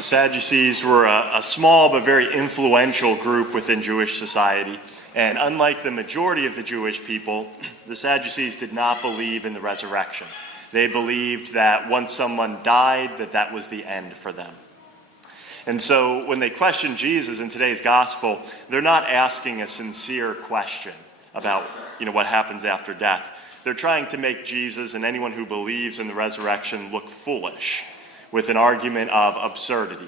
The Sadducees were a small but very influential group within Jewish society. And unlike the majority of the Jewish people, the Sadducees did not believe in the resurrection. They believed that once someone died, that was the end for them. And so when they question Jesus in today's gospel, they're not asking a sincere question about, what happens after death. They're trying to make Jesus and anyone who believes in the resurrection look foolish with an argument of absurdity.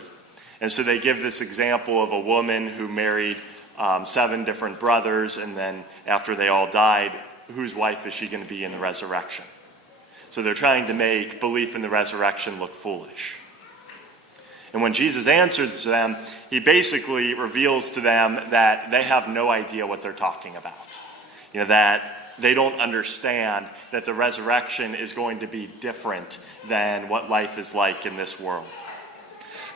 And so they give this example of a woman who married 7 different brothers, and then after they all died, whose wife is she going to be in the resurrection? So they're trying to make belief in the resurrection look foolish. And when Jesus answers them, he basically reveals to them that they have no idea what they're talking about. That they don't understand that the resurrection is going to be different than what life is like in this world.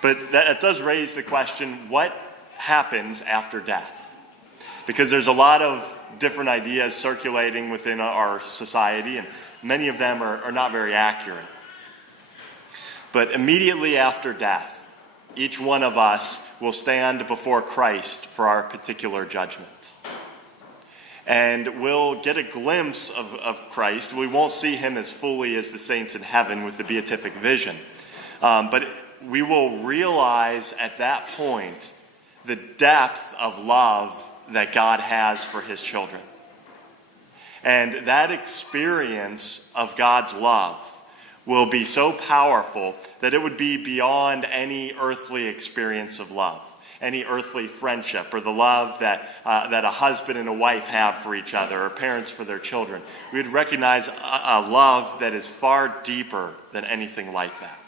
But that does raise the question, what happens after death? Because there's a lot of different ideas circulating within our society, and many of them are not very accurate. But immediately after death, each one of us will stand before Christ for our particular judgment. And we'll get a glimpse of Christ. We won't see him as fully as the saints in heaven with the beatific vision. But we will realize at that point the depth of love that God has for his children. And that experience of God's love will be so powerful that it would be beyond any earthly experience of love, any earthly friendship, or the love that a husband and a wife have for each other, or parents for their children. We would recognize a love that is far deeper than anything like that.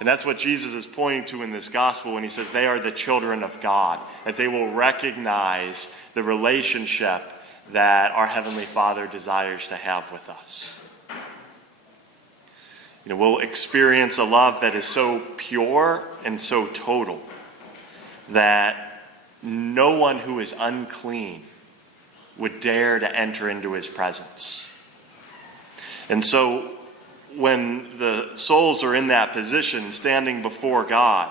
And that's what Jesus is pointing to in this gospel when he says they are the children of God, that they will recognize the relationship that our Heavenly Father desires to have with us. We'll experience a love that is so pure and so total that no one who is unclean would dare to enter into his presence. And so when the souls are in that position, standing before God,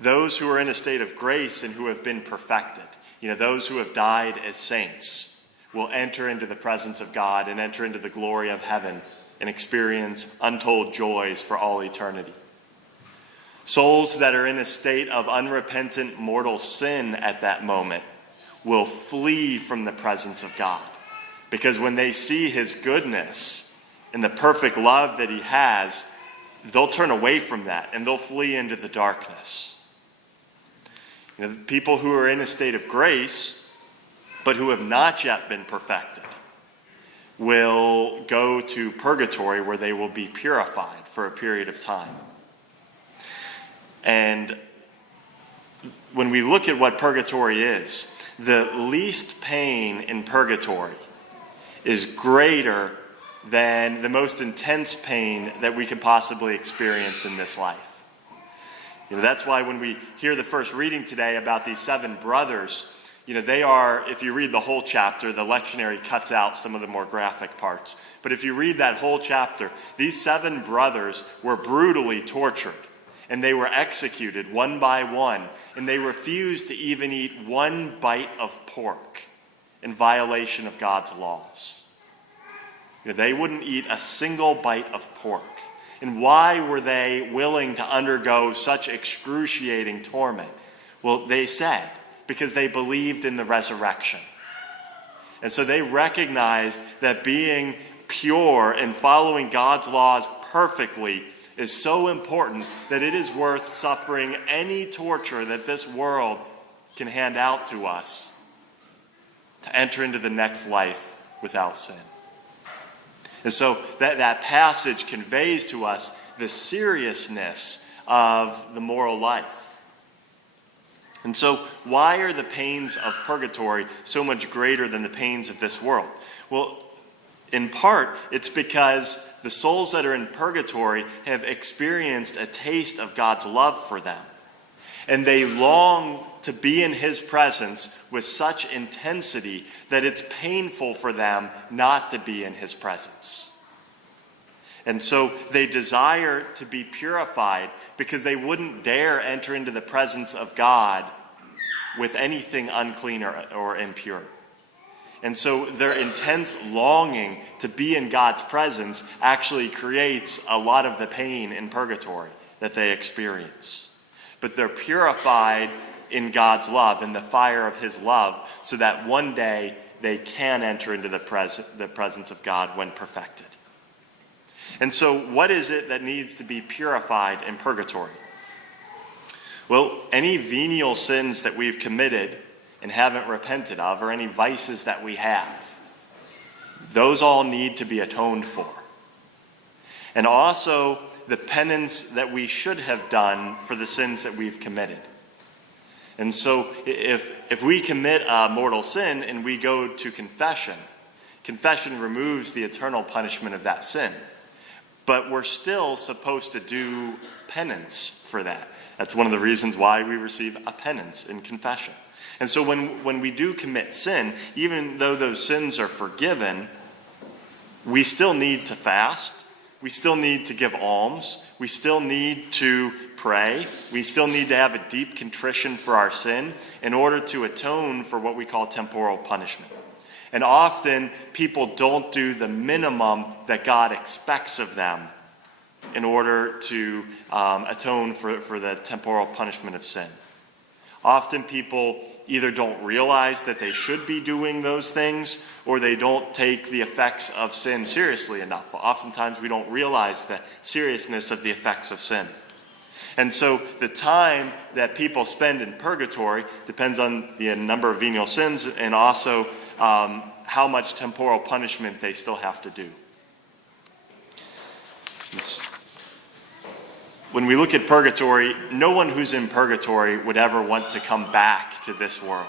those who are in a state of grace and who have been perfected, those who have died as saints, will enter into the presence of God and enter into the glory of heaven and experience untold joys for all eternity. Souls that are in a state of unrepentant mortal sin at that moment will flee from the presence of God, because when they see his goodness and the perfect love that he has, they'll turn away from that and they'll flee into the darkness. The people who are in a state of grace, but who have not yet been perfected, will go to purgatory where they will be purified for a period of time. And when we look at what purgatory is, the least pain in purgatory is greater than the most intense pain that we could possibly experience in this life. That's why when we hear the first reading today about these 7 brothers, they are, if you read the whole chapter, the lectionary cuts out some of the more graphic parts. But if you read that whole chapter, these 7 brothers were brutally tortured, and they were executed one by one, and they refused to even eat one bite of pork in violation of God's laws. They wouldn't eat a single bite of pork. And why were they willing to undergo such excruciating torment? Well, they said, because they believed in the resurrection. And so they recognized that being pure and following God's laws perfectly is so important that it is worth suffering any torture that this world can hand out to us to enter into the next life without sin. And so that passage conveys to us the seriousness of the moral life. And so why are the pains of purgatory so much greater than the pains of this world? Well, in part, it's because the souls that are in purgatory have experienced a taste of God's love for them. And they long to be in his presence with such intensity that it's painful for them not to be in his presence. And so they desire to be purified because they wouldn't dare enter into the presence of God with anything unclean or impure. And so their intense longing to be in God's presence actually creates a lot of the pain in purgatory that they experience. But they're purified in God's love, in the fire of his love, so that one day they can enter into the presence of God when perfected. And so what is it that needs to be purified in purgatory? Well, any venial sins that we've committed and haven't repented of, or any vices that we have, those all need to be atoned for. And also the penance that we should have done for the sins that we've committed. And so if we commit a mortal sin and we go to confession, confession removes the eternal punishment of that sin. But we're still supposed to do penance for that. That's one of the reasons why we receive a penance in confession. And so when we do commit sin, even though those sins are forgiven, we still need to fast. We still need to give alms. We still need to pray. We still need to have a deep contrition for our sin in order to atone for what we call temporal punishment. And often people don't do the minimum that God expects of them in order to atone for the temporal punishment of sin. Often people either don't realize that they should be doing those things, or they don't take the effects of sin seriously enough. Oftentimes we don't realize the seriousness of the effects of sin. And so the time that people spend in purgatory depends on the number of venial sins and also how much temporal punishment they still have to do. When we look at purgatory, no one who's in purgatory would ever want to come back to this world.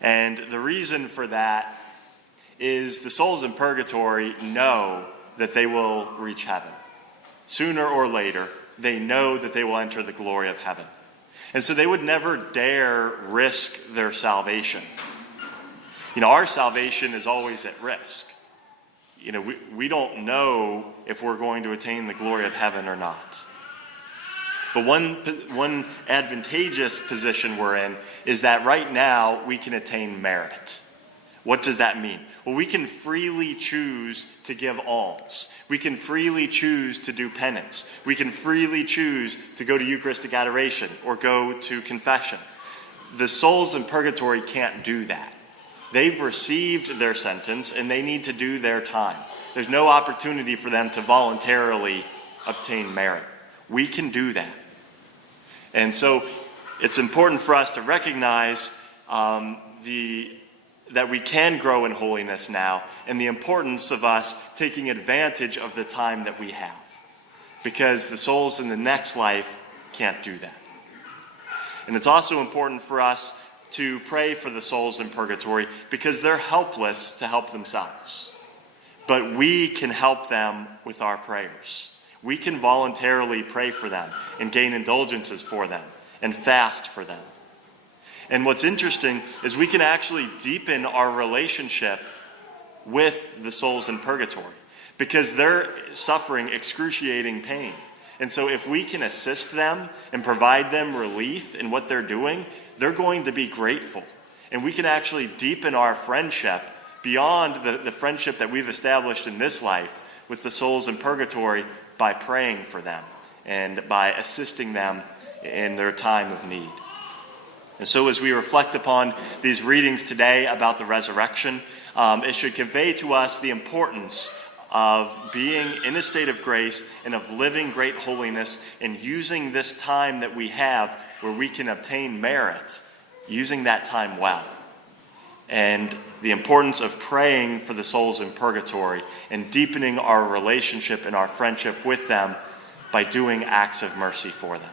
And the reason for that is the souls in purgatory know that they will reach heaven. Sooner or later, they know that they will enter the glory of heaven. And so they would never dare risk their salvation. Our salvation is always at risk. We don't know if we're going to attain the glory of heaven or not. But one advantageous position we're in is that right now we can attain merit. What does that mean? Well, we can freely choose to give alms. We can freely choose to do penance. We can freely choose to go to Eucharistic adoration or go to confession. The souls in purgatory can't do that. They've received their sentence and they need to do their time. There's no opportunity for them to voluntarily obtain merit. We can do that. And so it's important for us to recognize that we can grow in holiness now, and the importance of us taking advantage of the time that we have. Because the souls in the next life can't do that. And it's also important for us to pray for the souls in purgatory because they're helpless to help themselves. But we can help them with our prayers. We can voluntarily pray for them and gain indulgences for them and fast for them. And what's interesting is we can actually deepen our relationship with the souls in purgatory because they're suffering excruciating pain. And so if we can assist them and provide them relief in what they're doing, they're going to be grateful. And we can actually deepen our friendship beyond the friendship that we've established in this life with the souls in purgatory by praying for them and by assisting them in their time of need. And so as we reflect upon these readings today about the resurrection, it should convey to us the importance of being in a state of grace and of living great holiness and using this time that we have where we can obtain merit, using that time well. And the importance of praying for the souls in purgatory and deepening our relationship and our friendship with them by doing acts of mercy for them.